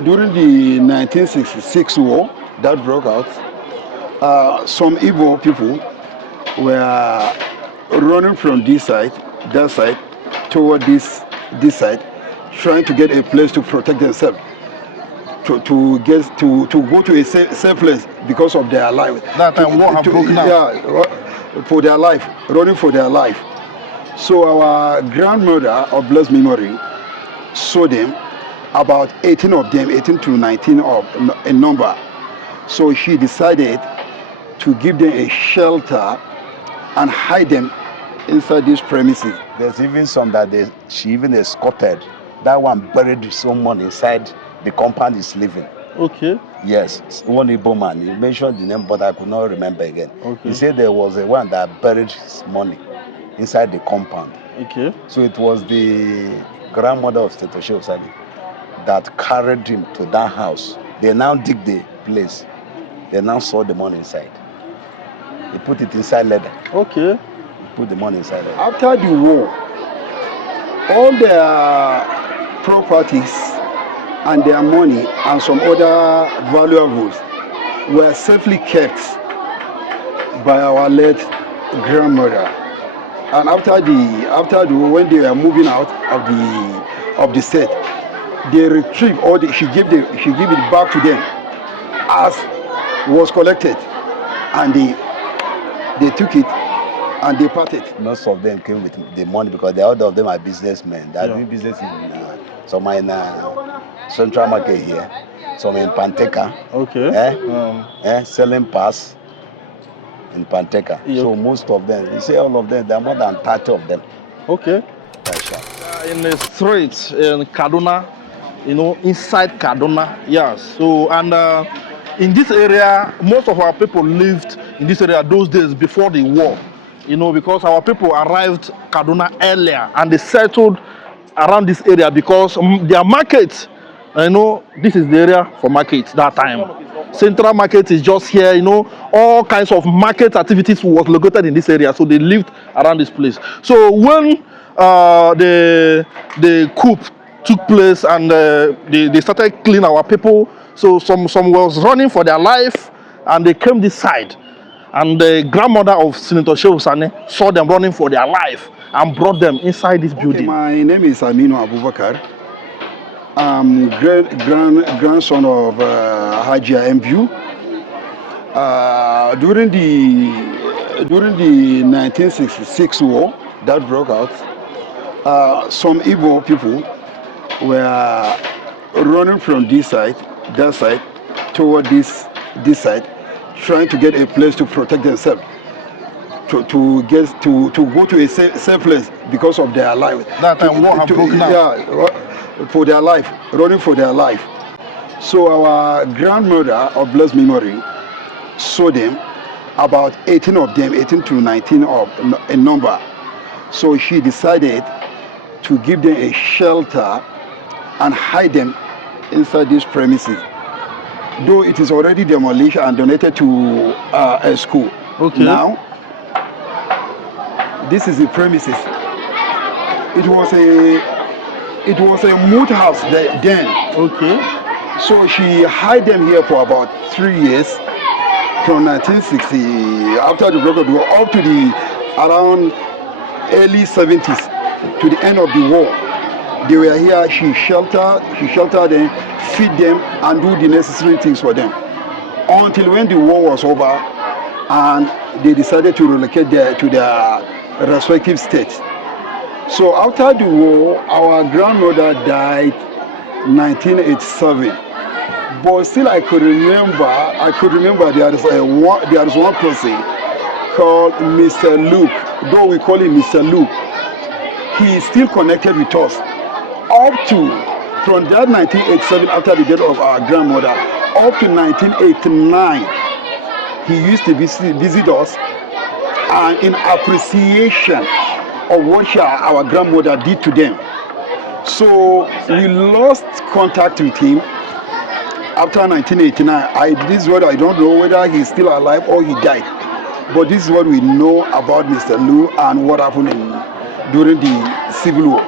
during the 1966 war that broke out, some Igbo people were running from this side, that side, toward this side, trying to get a place to protect themselves, to go to a safe place because of their life. That time war had broken out. Yeah, for their life, running for their life. So our grandmother of blessed memory saw them, about 18 of them, 18 to 19 of a number. So she decided to give them a shelter and hide them inside these premises. There's even some that she even escorted. That one buried someone inside the compound he's living. Okay. Yes, one Igbo man. He mentioned the name, but I could not remember again. Okay. He said there was a one that buried his money inside the compound. Okay. So it was the grandmother of State Oshiosani that carried him to that house. They now dig the place. They now saw the money inside. They put it inside leather. Okay. Put the money inside leather. After the war, all their properties and their money and some other valuables were safely kept by our late grandmother. And after the when they were moving out of the state, they retrieved she gave it back to them as was collected, and they took it and they parted. Most of them came with the money because the other of them are businessmen. They are doing business in some in Central Market here, some in Panteka. Okay. Selling pass in Panteka. Yep. So most of them, you say all of them, there are more than 30 of them. Okay. In the streets in Kaduna, inside Kaduna, yes. So, and in this area, most of our people lived in this area those days before the war, because our people arrived Kaduna earlier and they settled around this area because their market, this is the area for market that time. Central market is just here, all kinds of market activities was located in this area, so they lived around this place. So when the coup took place and they started killing our people, so some was running for their life and they came this side, and the grandmother of Senator Shehu Sane saw them running for their life and brought them inside this building. My name is Aminu Abubakar. I'm grandson of Hajia Mbu. During the 1966 war that broke out, some Igbo people were running from this side, that side, toward this side, trying to get a place to protect themselves, to go to a safe place because of their life. That time war had broken out. Yeah, for their life, running for their life. So our grandmother of blessed memory saw them, about 18 of them, 18 to 19 of a number. So she decided to give them a shelter and hide them inside these premises, though it is already demolished and donated to a school. Okay. Now, this is the premises. It was a moot house then. Okay. So she hid them here for about 3 years, from 1960, after the break of the war, up to the around early 70s, to the end of the war. They were here. She sheltered them, feed them, and do the necessary things for them, until when the war was over, and they decided to relocate to their respective states. So after the war, our grandmother died 1987. But still, I could remember there is one person called Mr. Luke, though we call him Mr. Luke. He is still connected with us from that 1987, after the death of our grandmother, up to 1989. He used to visit us, and in appreciation of what our grandmother did to them. So we lost contact with him after 1989. This is what I don't know whether he's still alive or he died. But this is what we know about Mr. Lu and what happened during the Civil War.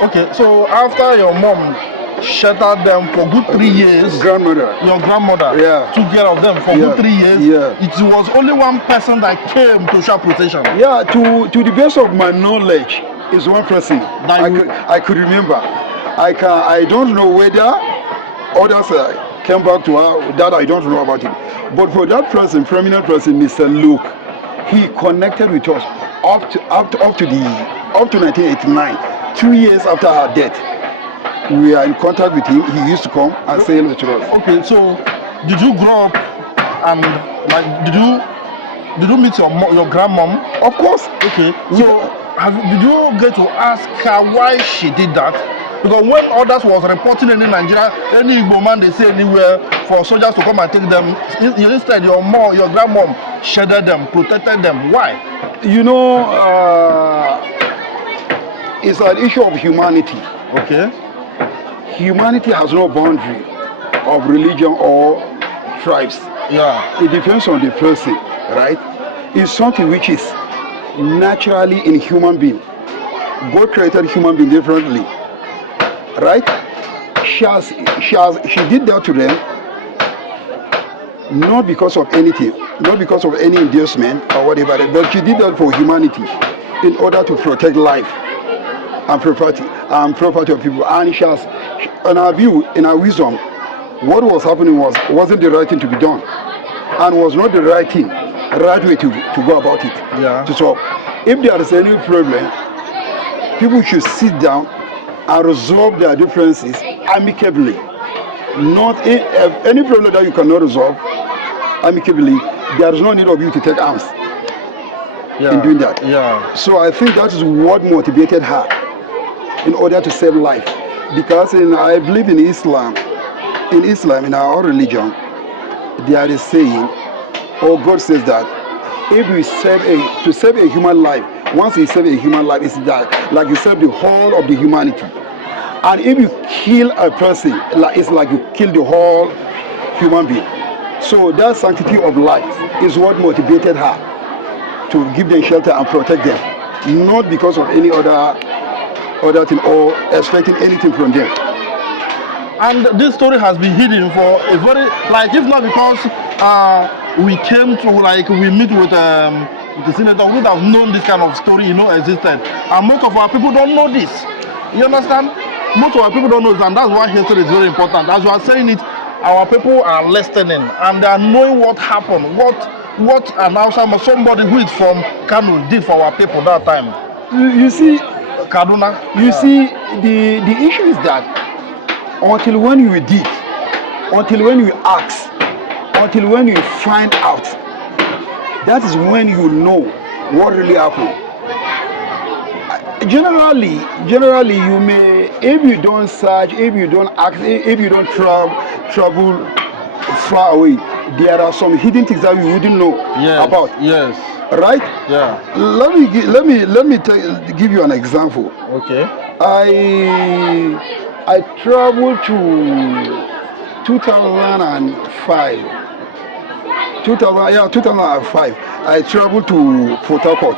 Okay, so after your mom sheltered them for good 3 years. Grandmother. Your grandmother took care of them for good 3 years. It was only one person that came to show protection. Yeah, to the best of my knowledge, is one person I could remember. I don't know whether others came back to her. That I don't know about it. But for that person, prominent person, Mr. Luke, he connected with us up to 1989, 2 years after her death. We are in contact with him. He used to come and say hello to us. Okay, so did you grow up and like did you meet your grandmom? Of course. Okay. So did you get to ask her why she did that? Because when others was reporting in Nigeria, any Igbo man they say anywhere for soldiers to come and take them, instead your grandmom sheltered them, protected them. Why? You know, it's an issue of humanity. Okay. Humanity has no boundary of religion or tribes. Yeah. It depends on the person, right? It's something which is naturally in human being. God created human being differently, right? She did that to them, not because of anything, not because of any inducement or whatever, but she did that for humanity in order to protect life and property of people. And she has, in our view, in our wisdom, what was happening wasn't the right thing to be done, and was not the right way to go about it. Yeah. To solve. If there is any problem, people should sit down and resolve their differences amicably. Not if any problem that you cannot resolve amicably, there is no need of you to take arms in doing that. Yeah. So I think that is what motivated her in order to save life. Because I believe in Islam, in our religion, there is saying, or God says that if we to save a human life, once you save a human life, it's that like you save the whole of the humanity. And if you kill a person, it's like you kill the whole human being. So that sanctity of life is what motivated her to give them shelter and protect them, not because of any other thing or expecting anything from them. And this story has been hidden for a very, like, if not because we came to, like, we meet with the senator, we would have known this kind of story, existed. And most of our people don't know this. You understand? Most of our people don't know this, and that's why history is very important. As you are saying it, our people are listening and they are knowing what happened, what an Hausa, somebody who is from Kano did for our people that time. You see, Kaduna. You see, the issue is that until when you dig, until when you ask, until when you find out, that is when you know what really happened. Generally, you may, if you don't search, if you don't ask, if you don't travel far away, there are some hidden things that you wouldn't know about. Yes. Right? Yeah. Let me give you an example. Okay. I traveled to 2005. 2005. I traveled to Port Harcourt.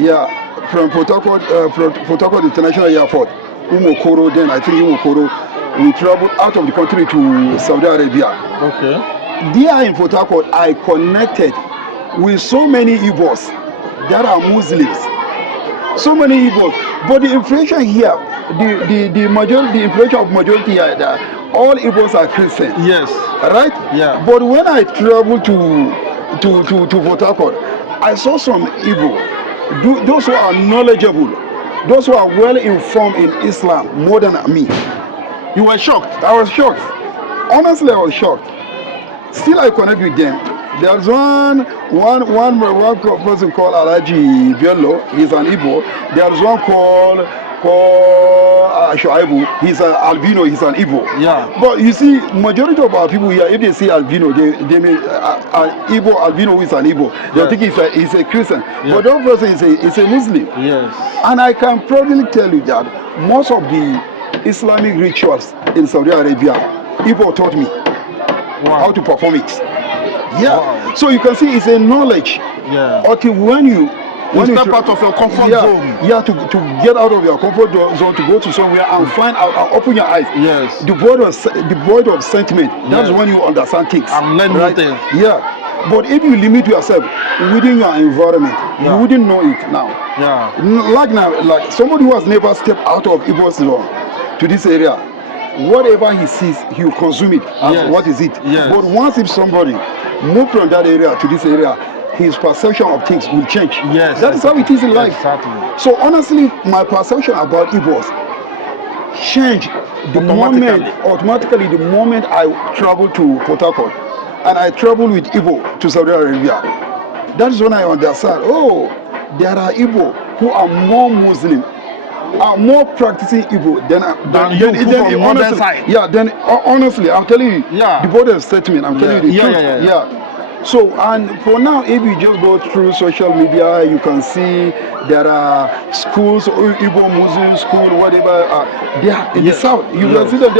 Yeah, from Port Harcourt International Airport, Umokoro. Then I think Umokoro, we traveled out of the country to Saudi Arabia. Okay. There in Port Harcourt, I connected with so many Igbos that are Muslims. So many Igbos. But the inflation here, the inflation of majority here, all Igbos are Christian. Yes. Right? Yeah. But when I traveled to Port Harcourt, I saw some Igbo, those who are knowledgeable, those who are well informed in Islam more than me. You were shocked? I was shocked. Honestly, I was shocked. Still, I connect with them. There's one person called Alaji Bello. He's an Igbo. There's one called Shoaibu. He's an albino. He's an Igbo. Yeah. But you see, majority of our people here, if they see albino, they may Igbo albino who is an Igbo. They think he's a Christian. Yeah. But that person is a Muslim. Yes. And I can proudly tell you that most of the Islamic rituals in Saudi Arabia, Igbo taught me how to perform it. Yeah. Wow. So you can see it's a knowledge. Yeah. Until when you When step out of your comfort zone. Yeah, to get out of your comfort zone, to go to somewhere and find out and open your eyes. Yes. Devoid of sentiment. That's when you understand things. And learn new things. Yeah. But if you limit yourself within your environment, you wouldn't know it now. Yeah. Like somebody who has never stepped out of Igbos zone to this area, whatever he sees, he will consume it as what is it. Yes. But once if somebody moved from that area to this area, his perception of things will change. Yes. That is how it is in life. Exactly. So honestly, my perception about Igbos changed automatically the moment I traveled to Port Harcourt. And I traveled with Igbo to Saudi Arabia. That is when I understand, there are Igbo who are more Muslim, are more practicing Igbo than you from honestly, side. Yeah, then honestly, I'm telling you, the border statement, I'm telling you the truth. Yeah. So, and for now, if you just go through social media, you can see there are schools, Igbo Muslim school, whatever, they are in the south. You can see that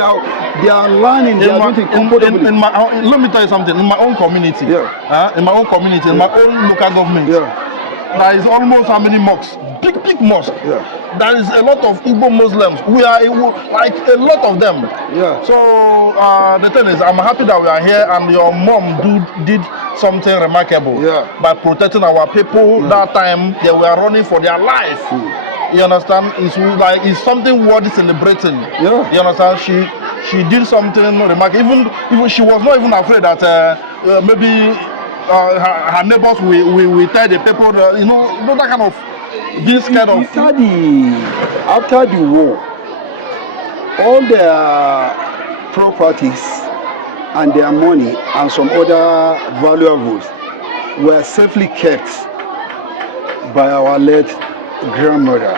they are learning, they are doing comfortably. Let me tell you something, in my own community, in my own local government, there is almost how many mosques? Big mosques. There is a lot of Igbo Muslims. We are like a lot of them. So the thing is, I'm happy that we are here, and your mom did something remarkable by protecting our people. That time they were running for their life. You understand? It's something worth celebrating. You understand? She did something remarkable. Even she was not even afraid that maybe her neighbors will tell the people, that kind of this kind of. After the war, all their properties and their money and some other valuables were safely kept by our late grandmother.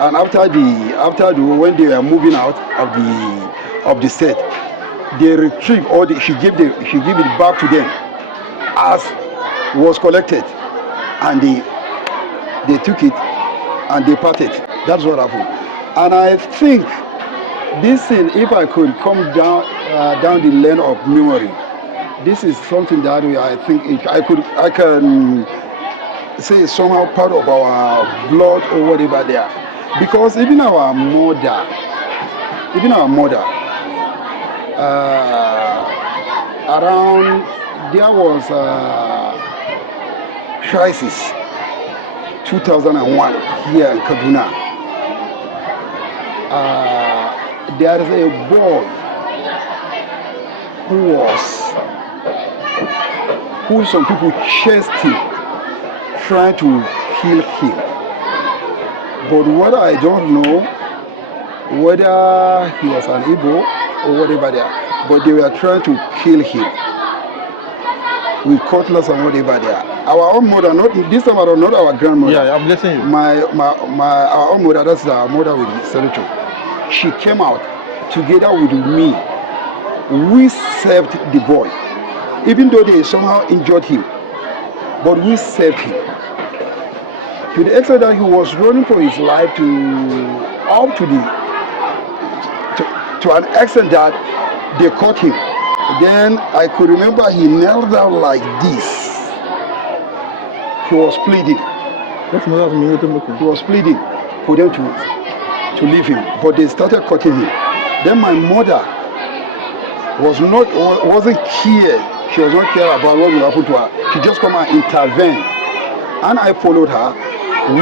And after the when they were moving out of the state, they retrieved she gave it back to them as was collected, and they took it and they parted. That's what happened. And I think this thing, if I could come down the lane of memory, this is something that I think I can say somehow part of our blood or whatever there, because even our mother, around there was a crisis 2001 here in Kaduna. There is a boy who some people chased him, trying to kill him. But what I don't know, whether he was an Igbo or whatever there, but they were trying to kill him with cutlass and whatever there. Our own mother, not this time around, not our grandmother. Yeah, I'm listening. Our own mother, that's our mother with Senator. She came out together with me. We saved the boy, even though they somehow injured him, but we saved him. To the extent that he was running for his life to an extent that they caught him. Then I could remember he knelt down like this. He was pleading. He was pleading for them to leave him, but they started cutting him. Then my mother wasn't care. She was not care about what will happen to her. She just come and intervene, and I followed her.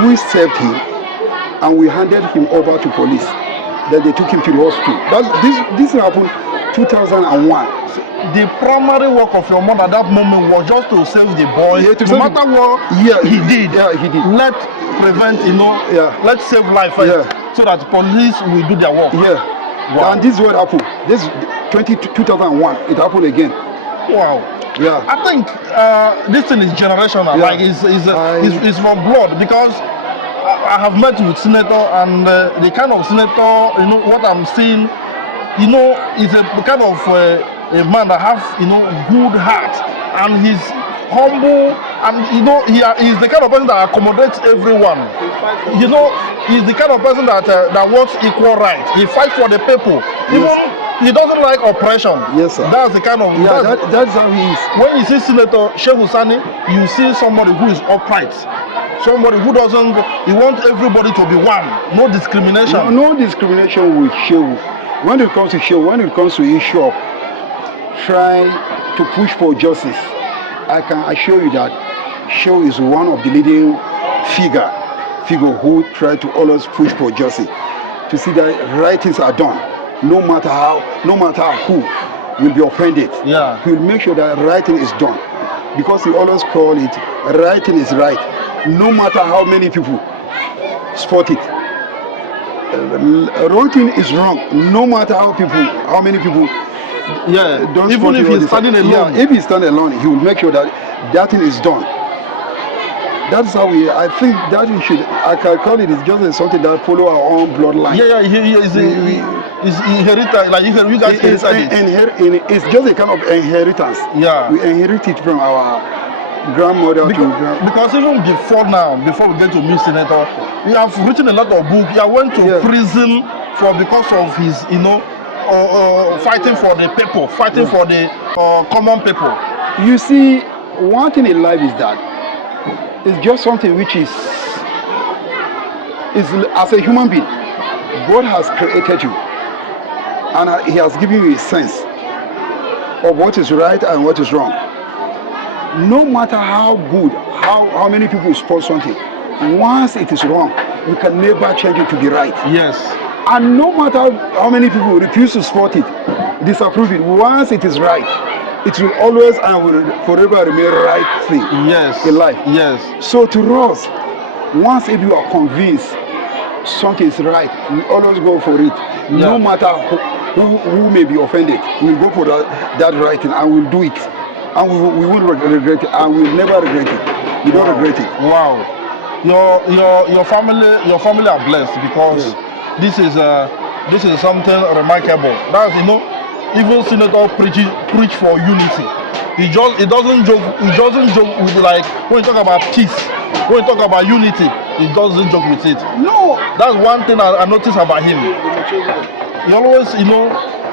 We saved him, and we handed him over to police. Then they took him to the hospital. This happened 2001. The primary work of your mother at that moment was just to save the boy. No matter what he did, let's let's save life first, so that police will do their work. Wow. And this is what happened. This 2001, it happened again. Wow. Yeah. I think this thing is generational. Like it's from blood, because I have met with senator, and the kind of senator, what I'm seeing, is a kind of a man that has, good heart, and he's humble, and he's the kind of person that accommodates everyone. He's the kind of person that wants equal rights. He fights for the people. Even he doesn't like oppression. Yes, sir. That's the kind of that's how he is. When you see Senator Sheikh Husani, you see somebody who is upright. somebody who doesn't, he wants everybody to be one, no discrimination. No discrimination with show. When it comes to show, when it comes to issue of trying to push for justice, I can assure you that show is one of the leading figure who try to always push for justice, to see that right things are done, no matter who will be offended. Yeah. He will make sure that right thing is done, because he always call it right thing is right, no matter how many people spot it. Wrong thing is wrong, no matter how many people. Yeah, Don't even if he's standing alone. Yeah, if he's standing alone, he will make sure that that thing is done. That's how I think that we should. I can call it. It's just something that follow our own bloodline. Yeah, it's inherited. Like you guys inherited it. It's just a kind of inheritance. Yeah, we inherit it from our grandmother because even before we get to meet Senator, you have written a lot of books. You went to prison because of his, fighting for the people, fighting for the common people. You see, one thing in life is that it's just something which is as a human being, God has created you, and He has given you a sense of what is right and what is wrong. No matter how good, how many people support something, once it is wrong, you can never change it to be right. Yes. And no matter how many people refuse to support it, disapprove it, once it is right, it will always and will forever remain right thing. Yes. In life. Yes. So to us, once if you are convinced something is right, we always go for it. Yeah. No matter who may be offended, we'll go for that right thing and we'll do it. And we won't regret it, and we'll never regret it. We don't regret it. Wow. Your family are blessed, because this is something remarkable. That's, even Senator preach for unity. He doesn't joke with, like, when you talk about peace, when you talk about unity, he doesn't joke with it. No. That's one thing I notice about him. He always,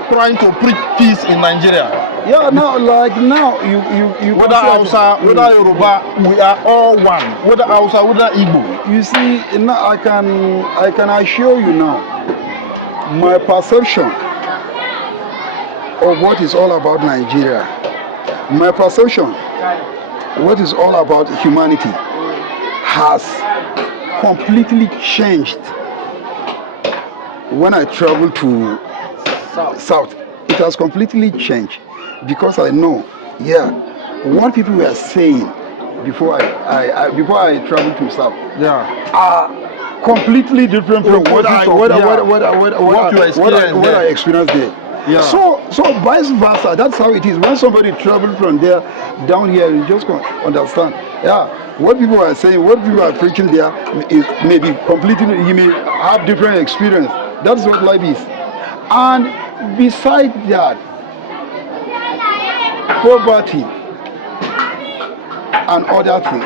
trying to preach peace in Nigeria. Yeah, now you whether Hausa, whether Yoruba, we are all one. Whether Hausa, whether Igbo. You see, now I can assure you now, my perception of what is all about Nigeria, my perception what is all about humanity has completely changed when I travel to South. It has completely changed, because I know, what people were saying before I traveled to South, are completely different from what I experienced there. Yeah. So vice versa. That's how it is. When somebody travels from there down here, you just can't understand. Yeah, what people are saying, what people are preaching there is maybe completely. You may have different experience. That's what life is. And besides that, poverty and other things,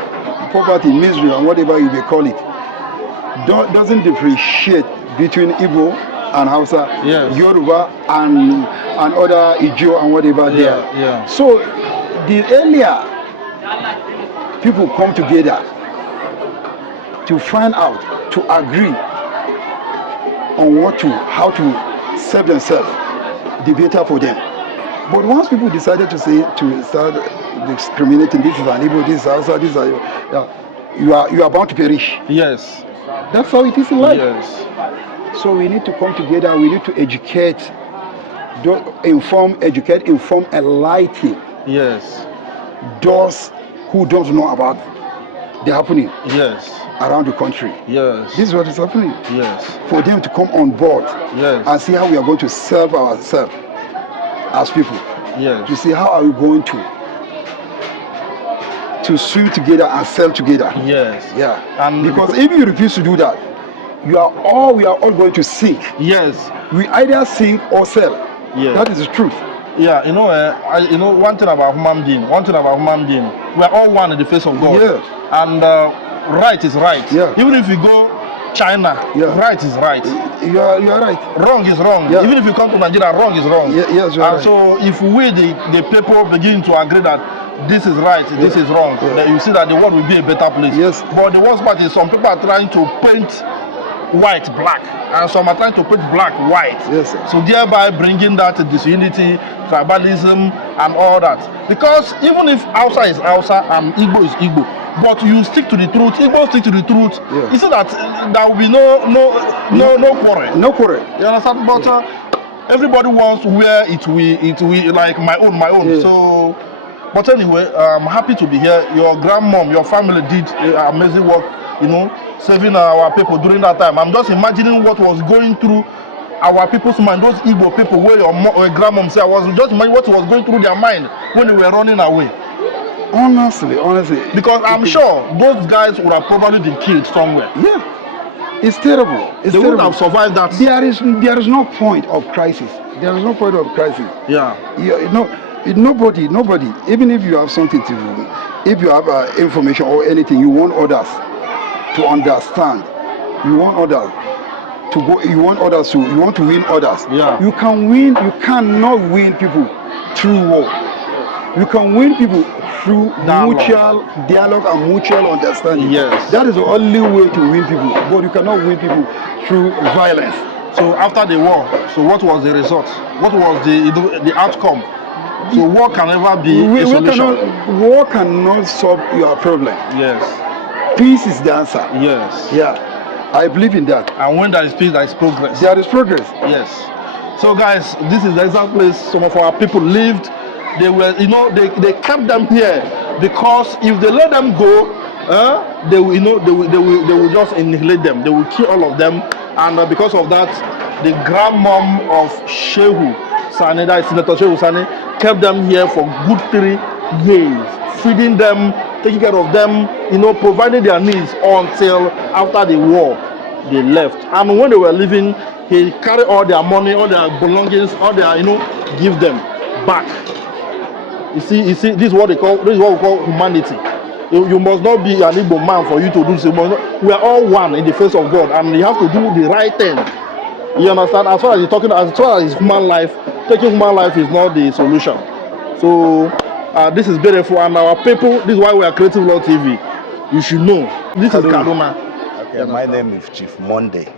poverty, misery, and whatever you may call it, doesn't differentiate between Igbo and Hausa, Yoruba and other Ijo and whatever there. Yeah. So the earlier people come together to find out, to agree on how to serve themselves, the better for them. But once people decided to start discriminating, this is an Igbo, this is Hausa, this is you are bound to perish. Yes. That's how it is in life. Yes. So we need to come together. We need to educate, inform, enlighten. Yes. Those who don't know about the happening. Yes. Around the country. Yes. This is what is happening. Yes. For them to come on board. Yes. And see how we are going to serve ourselves as people. Yes. To see how are we going to swim together and sail together. Yes. Yeah. And because if you refuse to do that, we are all going to sink. Yes. We either sink or sail. Yeah. That is the truth. Yeah, one thing about human being, we are all one in the face of God. Yeah. And right is right. Yeah. Even if you go China, right is right. You are right. Wrong is wrong. Yeah. Even if you come to Nigeria, wrong is wrong. Yes, you are right. So if we, the people, begin to agree that this is right, this is wrong. Yeah. You see that the world will be a better place. Yes. But the worst part is some people are trying to paint white black, and some are trying to paint black white. Yes, sir. So thereby bringing that disunity, tribalism, and all that. Because even if Hausa is Hausa and Igbo is Igbo, but you stick to the truth, Igbo stick to the truth. Yeah. You see that there will be no quarrel. No quarrel. You understand? But everybody wants where it will like my own. Yeah. So, but anyway, I'm happy to be here. Your grandmom, your family did amazing work, saving our people during that time. I'm just imagining what was going through our people's mind, those Igbo people where your grandmom said, I was just imagining what was going through their mind when they were running away. Honestly. Because I'm sure those guys would have probably been killed somewhere. Yeah. It's terrible. They wouldn't have survived that. There is no point of crisis. There is no point of crisis. Yeah. Nobody, even if you have something to do, if you have information or anything, you want others to understand. You want others to go. You want to win others. Yeah. You cannot win people through war. You can win people through mutual dialogue and mutual understanding. Yes. That is the only way to win people. But you cannot win people through violence. So after the war, so what was the result? What was the outcome? So war can never be a solution. War cannot solve your problem. Yes. Peace is the answer. Yes. Yeah. I believe in that. And when there is peace, there is progress. There is progress. Yes. So guys, this is the exact place some of our people lived. They were, they kept them here because if they let them go, they will just annihilate them. They will kill all of them, and because of that, the grandmom of Shehu Sani, that is Senator Shehu Sani, kept them here for good 3 years, feeding them, taking care of them, providing their needs until after the war they left. And when they were leaving, he carried all their money, all their belongings, all their give them back. You see, this is what we call humanity. You must not be an Igbo man for you to do so. We are all one in the face of God, and you have to do the right thing. You understand? As far as human life, taking human life is not the solution. So this is beautiful, and our people. This is why we are creating Lord TV. You should know. This is Kaduna. Okay, my name is Chief Monday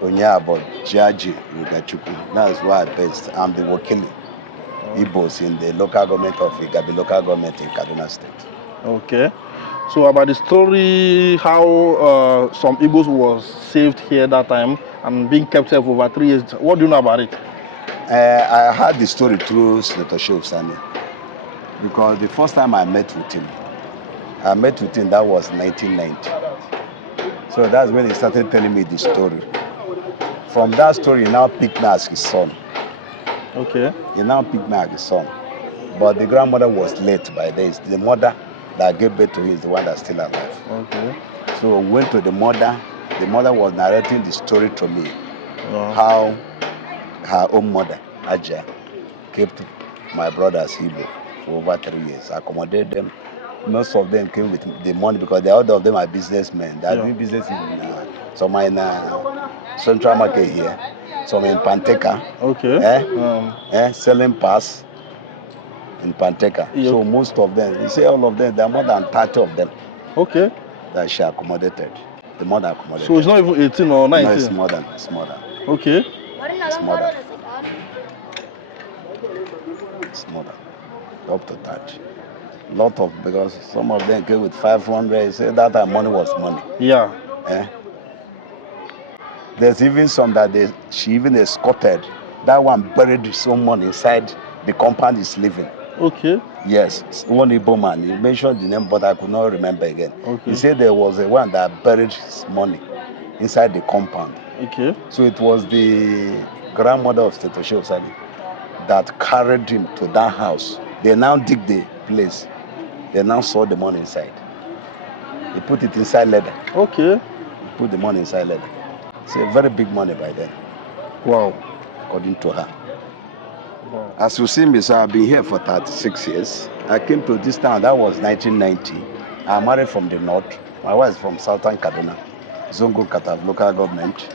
Onyabo Jaji Rugachuku. That's why I'm based. I'm the Wakili. Igbos in the local government of Igabi local government in Kaduna State. Okay. So about the story, how some Igbos was saved here that time and being kept here for over 3 years. What do you know about it? I heard the story through Senator Shehu Sani because the first time I met with him, that was 1990. So that's when he started telling me the story. From that story, he now picked me as his son. Okay. He now picked me as his son. But the grandmother was late by this. The mother that gave birth to him is the one that's still alive. Okay. So we went to the mother. The mother was narrating the story to me. How her own mother, Aja, kept my brothers Igbo for over 3 years. Accommodated them. Most of them came with the money because the other of them are businessmen. They are doing business in some in Central Market here, some in Panteka. Okay. Selling pass in Panteka. Yep. So most of them, you say all of them, there are more than 30 of them. Okay. That she accommodated. The mother accommodated. So it's not even 18 or 19? No, it's more than. Okay. It's more than. It's more than. Up to 30. Because some of them came with 500. You say that time money was money. Yeah. There's even some that she even escorted. That one buried his own money inside the compound he's living. Okay. Yes, one Igbo man. He mentioned the name, but I could not remember again. Okay. He said there was a one that buried his money inside the compound. Okay. So it was the grandmother of Senator Shehu Sani that carried him to that house. They now dig the place. They now saw the money inside. He put it inside leather. Okay. He put the money inside leather. It's a very big money by then. Wow. According to her. Wow. As you see me, sir, I've been here for 36 years. I came to this town, that was 1990. I'm married from the north. My wife is from southern Kaduna, Zongo Katav local government.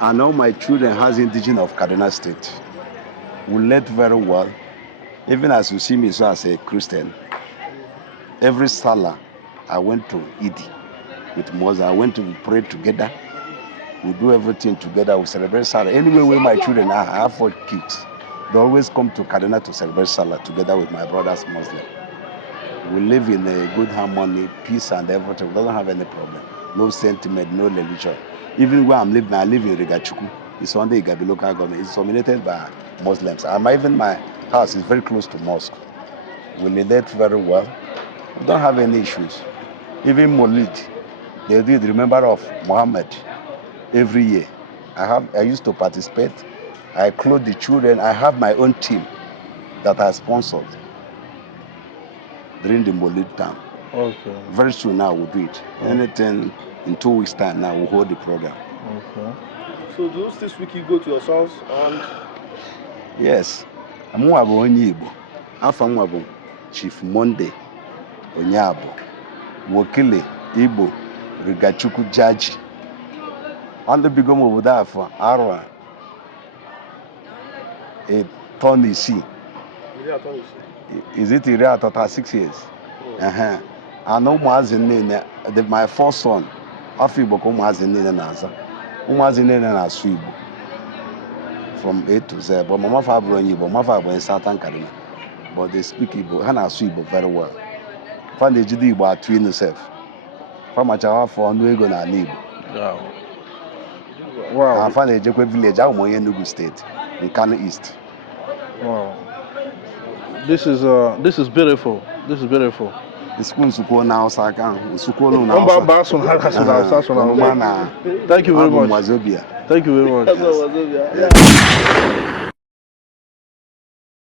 And all my children has indigenous of Kaduna State. We led very well. Even as you see me, so as a Christian, every Salah, I went to Idi with Moses. I went to pray together. We do everything together. We celebrate Salah. Anyway, where my children are, I have 4 kids. They always come to Kaduna to celebrate Salah together with my brothers Muslim. We live in a good harmony, peace and everything. We don't have any problem. No sentiment, no religion. Even where I'm living, I live in Rigachuku. It's under Igabi local government. It's dominated by Muslims. Even my house is very close to mosque. We relate very well. We don't have any issues. Even Molid, they did remember of Muhammad every year. I used to participate. I clothe the children. I have my own team that I sponsored during the Molid time. Okay. Very soon now we'll do it. Anything in 2 weeks' time now we'll hold the program. Okay. So those this week you go to your sons and Yes. I'm onye Igbo. Afọ m bụ Chief Monday Onyabo. Wokili Igbo Rigachukwu Jaji. Ndị bigo m obodo afọ arụ a ton isii. Is it 36 years? And ụmụazị niile, my first son, afọ Igbo ka ụmụazị niile na-aza. Ụmụazị niile na-asụ Igbo from A to Z. But mama fa abụrụ onye Igbo, mama fa abụrụ Southern Kaduna. But they speak Igbo. Ha na-asụ Igbo very well. Fa na-ejide Igbo atụ inu sef. Fa machawa afọ ọnụ ego n'ala Igbo. Wow. And fa na-ejekwe village ahụ ma onye Enugu State in Kano East. Wow. This is beautiful. This is beautiful. The school Nsuko na Hausa aka Nsuko na Hausa. Thank you very much. Thank you very much.